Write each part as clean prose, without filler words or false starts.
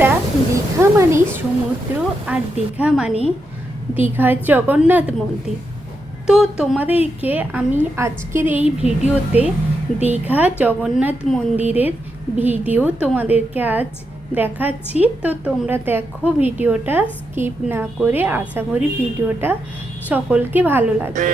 বন্ধুরা, দীঘা মানে সমুদ্র আর দীঘা মানে দীঘার জগন্নাথ মন্দির। তো তোমাদেরকে আমি আজকের এই ভিডিওতে দীঘা জগন্নাথ মন্দিরের ভিডিও তোমাদেরকে আজ দেখাচ্ছি। তো তোমরা দেখো ভিডিওটা স্কিপ না করে। আশা করি ভিডিওটা সকলকে ভালো লাগবে।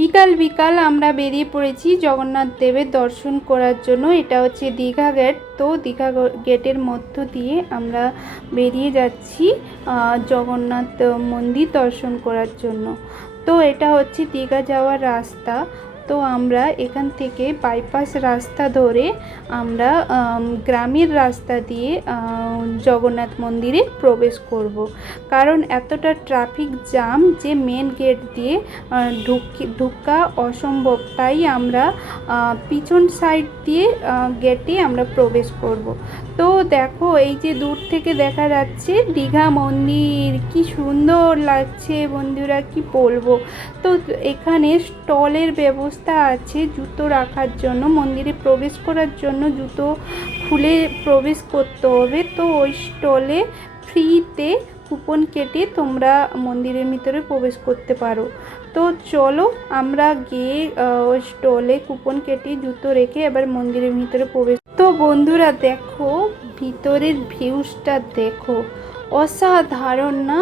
বিকাল বিকাল আমরা বেরিয়ে পড়েছি জগন্নাথ দেবের দর্শন করার জন্য। এটা হচ্ছে দীঘা গেট। তো দীঘা গেটের মধ্য দিয়ে আমরা বেরিয়ে যাচ্ছি জগন্নাথ মন্দির দর্শন করার জন্য। তো এটা হচ্ছে দীঘা যাওয়ার রাস্তা। তো আমরা এখান থেকে বাইপাস রাস্তা ধরে আমরা গ্রামের রাস্তা দিয়ে জগন্নাথ মন্দিরে প্রবেশ করব। কারণ এতটা ট্রাফিক জ্যাম যে মেন গেট দিয়ে ঢোকা অসম্ভব, তাই আমরা পিছন সাইড দিয়ে গেটে আমরা প্রবেশ করব। তো দেখো, এই যে দূর থেকে দেখা যাচ্ছে দীঘা মন্দির, কি সুন্দর লাগছে বন্ধুরা, কি বলবো। তো এখানে স্টলের ব্যবস্থা আছে জুতো রাখার জন্য। মন্দিরে প্রবেশ করার জন্য জুতো খুলে প্রবেশ করতে হবে। তো ওই স্টলে ফ্রিতে কুপন কেটে তোমরা মন্দিরের ভিতরে প্রবেশ করতে পারো। তো চলো আমরা গিয়ে ওই স্টলে কুপন কেটে জুতো রেখে এবার মন্দিরের ভিতরে প্রবেশ। তো বন্ধুরা দেখো, ভিতরের ভিউজটা দেখো, অসাধারণ না?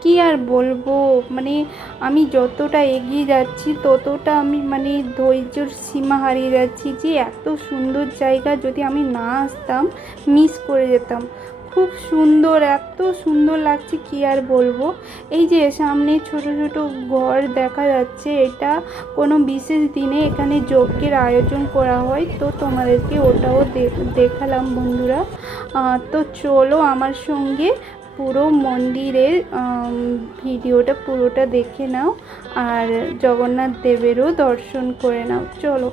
কি আর বলবো, মানে আমি যতটা এগিয়ে যাচ্ছি ততটা আমি ধৈর্যর সীমা হারিয়ে যাচ্ছি যে এত সুন্দর জায়গা যদি আমি না আসতাম মিস করে যেতাম। খুব সুন্দর, এত সুন্দর লাগছে কি আর বলবো। এই যে সামনে ছোট ছোট ঘর দেখা যাচ্ছে, এটা কোনো বিশেষ দিনে এখানে যজ্ঞের আয়োজন করা হয়। তো তোমাদেরকে ওটাও দেখালাম বন্ধুরা। তো চলো আমার সঙ্গে পুরো মন্দিরের ভিডিওটা পুরোটা দেখে নাও আর জগন্নাথ দেবেরও দর্শন করে নাও। চলো।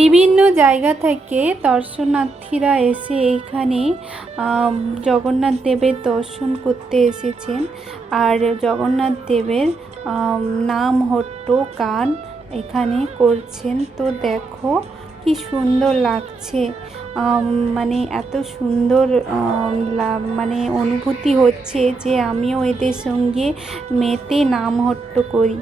বিভিন্ন জায়গা থেকে দর্শনার্থীরা এসে এইখানে জগন্নাথ দেবের দর্শন করতে এসেছেন। আর জগন্নাথ দেবের নামহট্ট গান এখানে করছেন। তো দেখো কি সুন্দর লাগছে, এত সুন্দর অনুভূতি হচ্ছে যে আমিও এদের সঙ্গে মেতে নামহট্ট করি।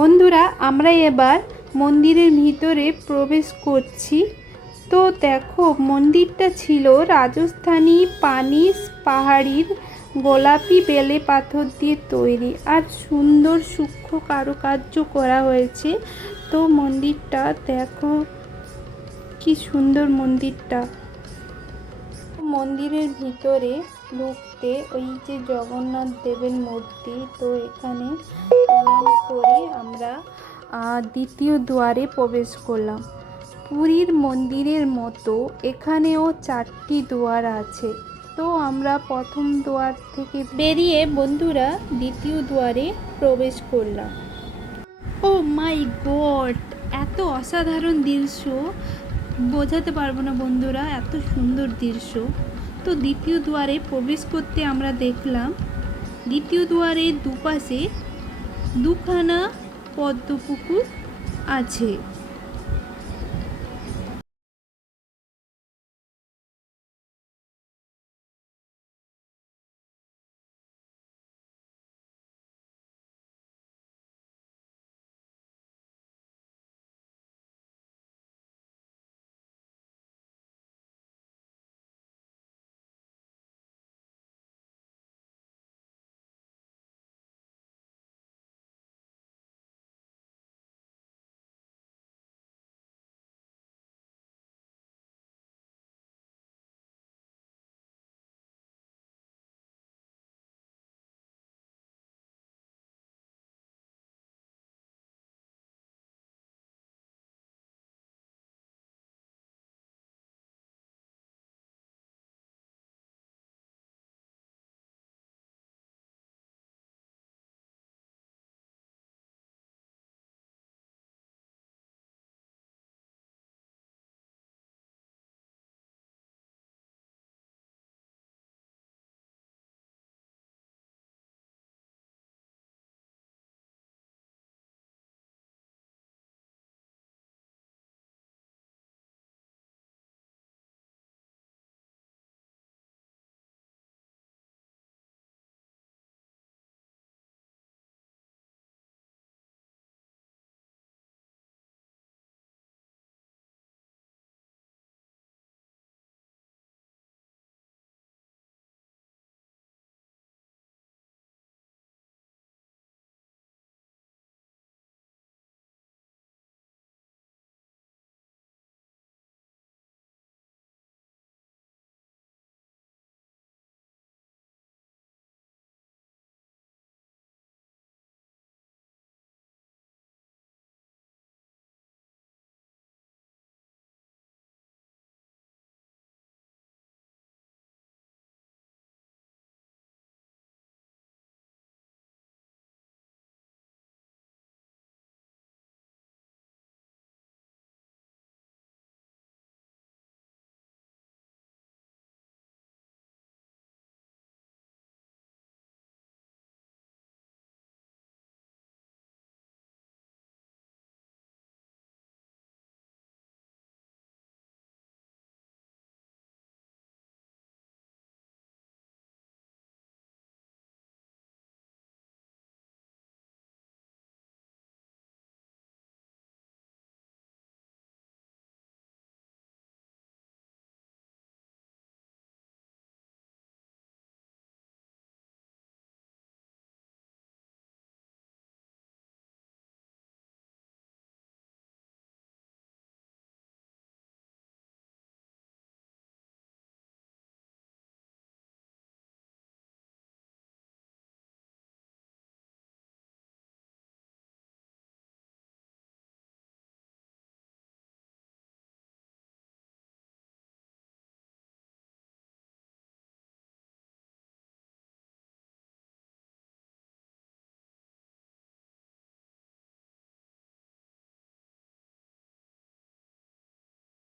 বন্ধুরা, আমরা এবার মন্দিরের ভিতরে প্রবেশ করছি। তো দেখো, মন্দিরটা ছিল রাজস্থানী পানিস পাহাড়ির গোলাপি বেলে পাথর দিয়ে তৈরি আর সুন্দর সূক্ষ্ম কারুকার্য করা হয়েছে। তো মন্দিরটা দেখো কি সুন্দর মন্দিরটা। মন্দিরের ভিতরে ঢুকতে ওই যে জগন্নাথ দেবের মূর্তি, তো এখানে প্রণাম করে আমরা দ্বিতীয় দুয়ারে প্রবেশ করলাম। পুরীর মন্দিরের মতো এখানেও 4টি দুয়ার আছে। তো আমরা প্রথম দুয়ার থেকে বেরিয়ে বন্ধুরা দ্বিতীয় দুয়ারে প্রবেশ করলাম। ও মাই গড, এত অসাধারণ দৃশ্য বোঝাতে পারবো না বন্ধুরা, এত সুন্দর দৃশ্য। তো দ্বিতীয় দুয়ারে প্রবেশ করতে আমরা দেখলাম দ্বিতীয় দুয়ারের দুপাশে দুখানা পদ্মপুকুর আছে।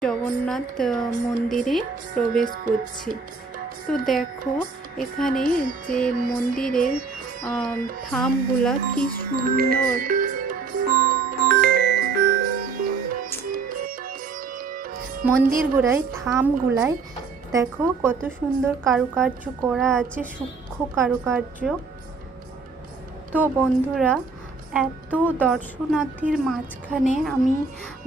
জগন্নাথ মন্দিরে প্রবেশ করছি। তো দেখো এখানে যে মন্দিরের থামগুলা কি সুন্দর, মন্দির গোড়ায় থামগুলায় দেখো কত সুন্দর কারুকার্য করা আছে, সূক্ষ্ম কারুকার্য। তো বন্ধুরা, এত দর্শনার্থীর মাঝখানে আমি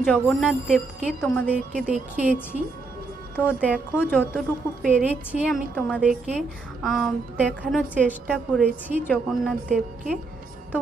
জগন্নাথ দেবকে তোমাদেরকে দেখিয়েছি। তো দেখো যতটুকু পেরেছি আমি তোমাদেরকে দেখানোর চেষ্টা করেছি জগন্নাথ দেবকে। তো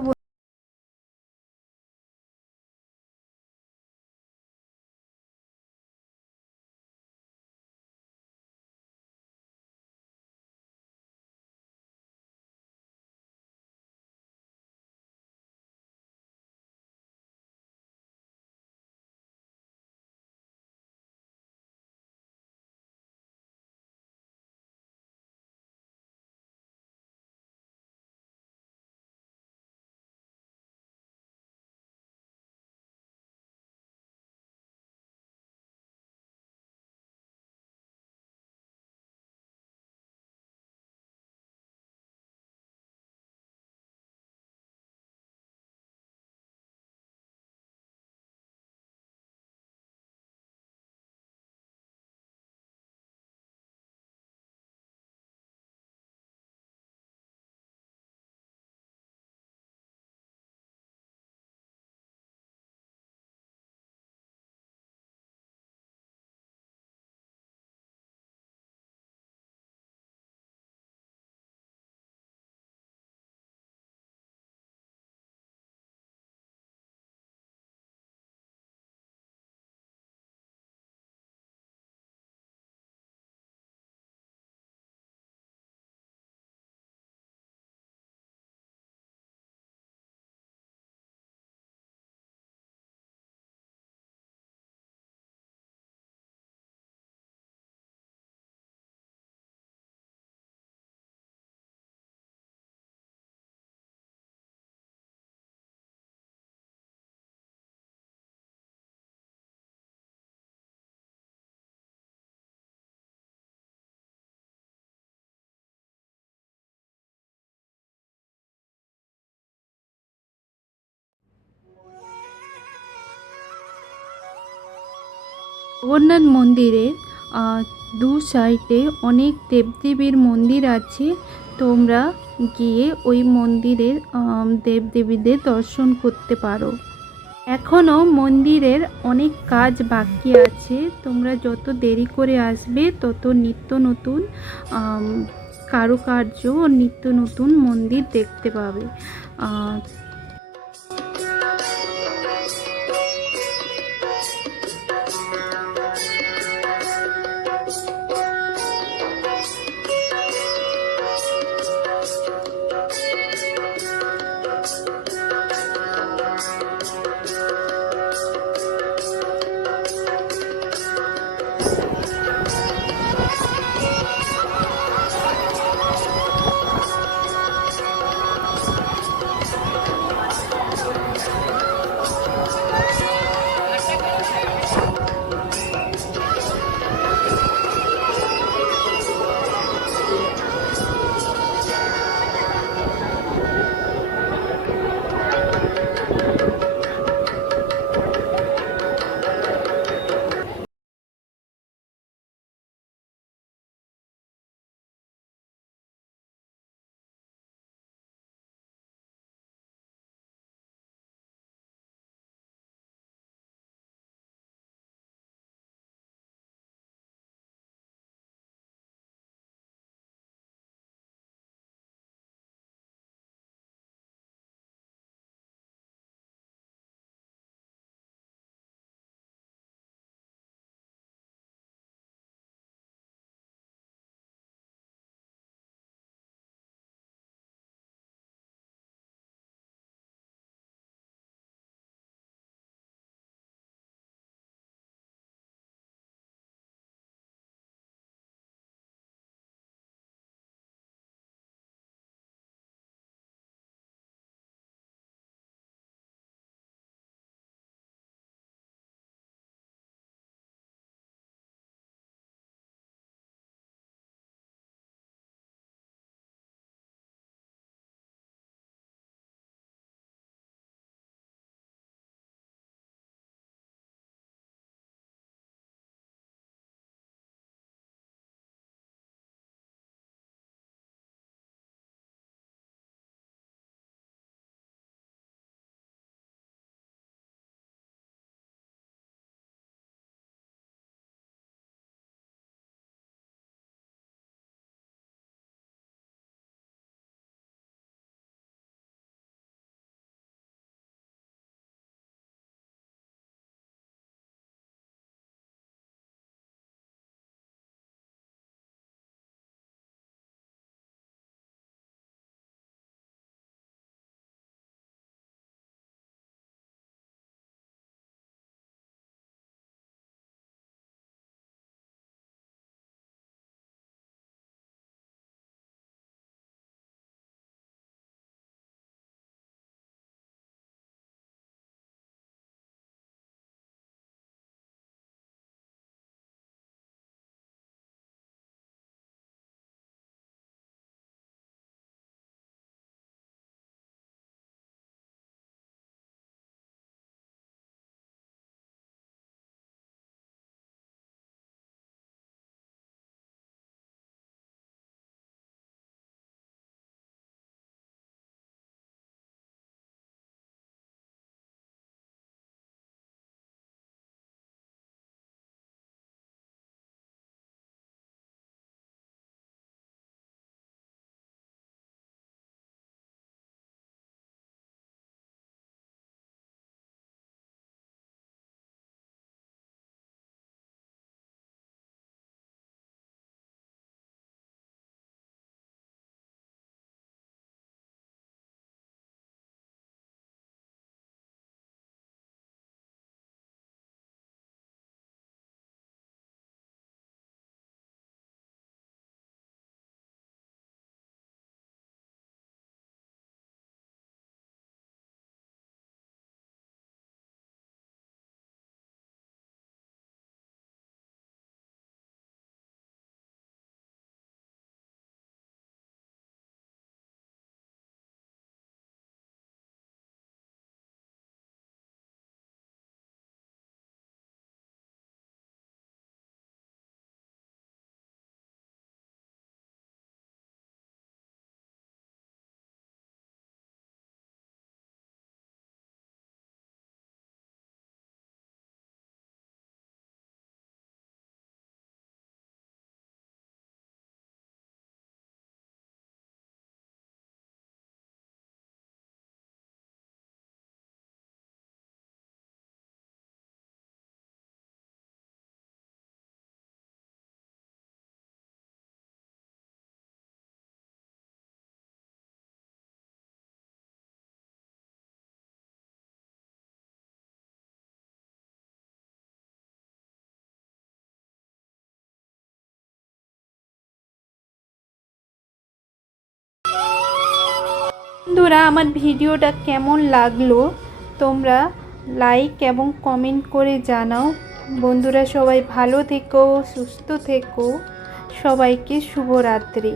জগন্নাথ মন্দিরে দু সাইডে অনেক দেবদেবীর মন্দির আছে। তোমরা গিয়ে ওই মন্দিরের দেবদেবীদের দর্শন করতে পারো। এখনও মন্দিরের অনেক কাজ বাকি আছে। তোমরা যত দেরি করে আসবে তত নিত্য নতুন কারুকার্য ও নিত্য নতুন মন্দির দেখতে পাবে। বন্ধুরা আমার ভিডিওটা কেমন লাগলো তোমরা লাইক এবং কমেন্ট করে জানাও। বন্ধুরা সবাই ভালো থেকো, সুস্থ থেকো, সবাইকে শুভরাত্রি।